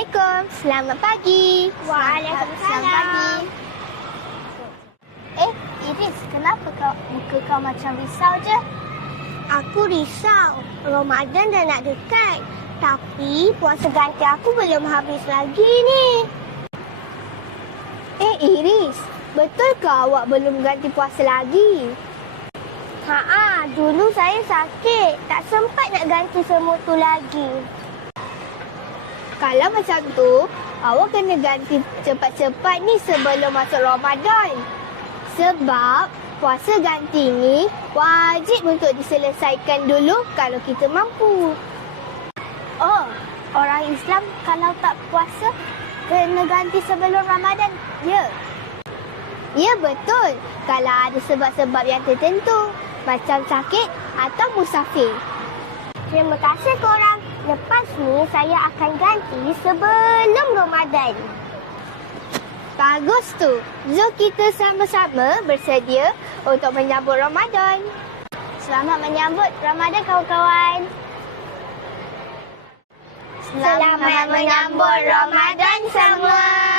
Assalamualaikum. Selamat pagi. Waalaikumsalam. Iris, kenapa muka kau macam risau je? Aku risau. Ramadan dah nak dekat. Tapi puasa ganti aku belum habis lagi ni. Iris, betul ke awak belum ganti puasa lagi? Dulu saya sakit. Tak sempat nak ganti semua tu lagi. Kalau macam tu, awak kena ganti cepat-cepat ni sebelum masuk Ramadan. Sebab puasa ganti ni wajib untuk diselesaikan dulu kalau kita mampu. Oh, orang Islam kalau tak puasa kena ganti sebelum Ramadan. Ya. Ya, betul. Kalau ada sebab-sebab yang tertentu, macam sakit atau musafir. Terima kasih korang. Lepas ni saya akan ganti sebelum Ramadan. Bagus tu. Jom kita sama-sama bersedia untuk menyambut Ramadan. Selamat menyambut Ramadan kawan-kawan. Selamat menyambut Ramadan semua.